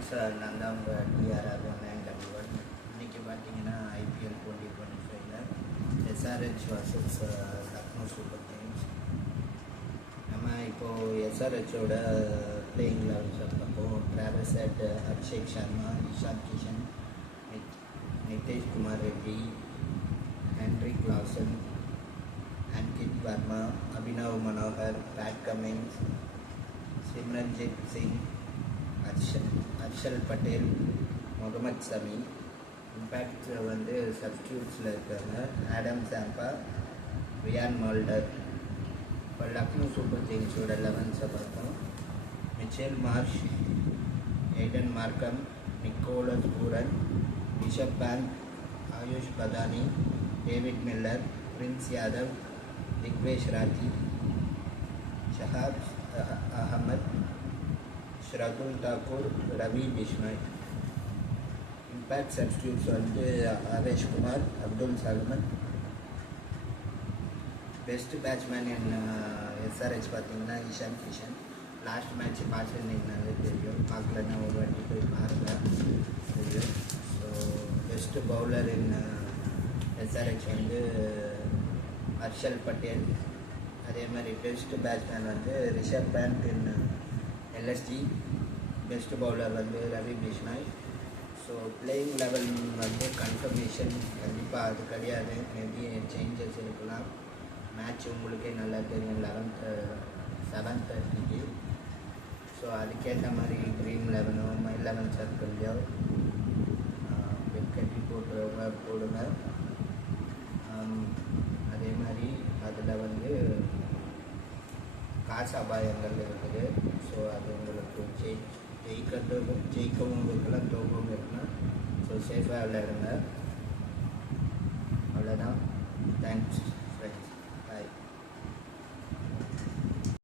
Friends, நான் தான் உங்கள் டிஆர் ராகவன் தமிழ். இன்றைக்கி பார்த்தீங்கன்னா ஐபிஎல் 2025ல் SRH versus Lucknow super kings. நம்ம இப்போது எஸ்ஆர்ஹெச்சோட பிளேயிங் லெவல்ஸை பார்ப்போம். Travis Head, Abhishek Sharma, Ishan Kishan, Nitesh Kumar Reddy, Heinrich Klaasen, Ankit Verma, Abhinav Manohar, Pat Cummins, Simarjeet Singh, Harshal Patel, Mohammed Shami. Impact வந்து சப்ஸ்டியூட்ஸில் இருக்காங்க ஆடம் சாம்பா, ரியான் மால்டர். இப்போ லக்னோ சூப்பர் கிங்ஸோட 11ஸை பார்த்தோம். Mitchell Marsh, Aiden Markram, Nicholas Pooran, Rishabh Pant, Ayush Badoni, David Miller, Prince Yadav, Digvesh Rathi, Shahbaz Ahmed, Shardul Thakur, Ravi Bishnoi. Impact substitutes வந்து Avesh Kumar, Abdul Salman. Best batsman in SRH பார்த்தீங்கன்னா இஷான் கிஷன். லாஸ்ட் மேட்ச் பார்த்துருந்தீங்கனாலே தெரியும், பார்க்கலன்னா ஒரு வாட்டி போய் பாருங்க தெரியும். So best bowler in SRH வந்து ஹர்ஷல் பட்டேல். அதே மாதிரி பெஸ்ட் பேட்ஸ்மேன் வந்து Rishabh Pant in LSG. Best bowler வந்து Ravi Bishnoi. So playing eleven வந்து கன்ஃபர்மேஷன் கண்டிப்பாக அது கிடையாது, மேபி சேஞ்சஸ் இருக்கலாம். மேட்ச் உங்களுக்கே நல்லா தெரியும் 7:30. ஸோ அதுக்கேற்ற மாதிரி க்ரீன் 11ஓ 11 சர்க்கிள்லையோ கட்டி போடுங்க. அதே மாதிரி அதில் வந்து காசு அபாயங்கள் இருக்குது. ஸோ அது உங்களுக்கு ஜெயிக்கவும் இருக்கலாம், தோக்கவும் இருக்கலாம். ஸோ சேஃபாக விளையாடுங்க. அவ்வளோதான். தேங்க்ஸ்.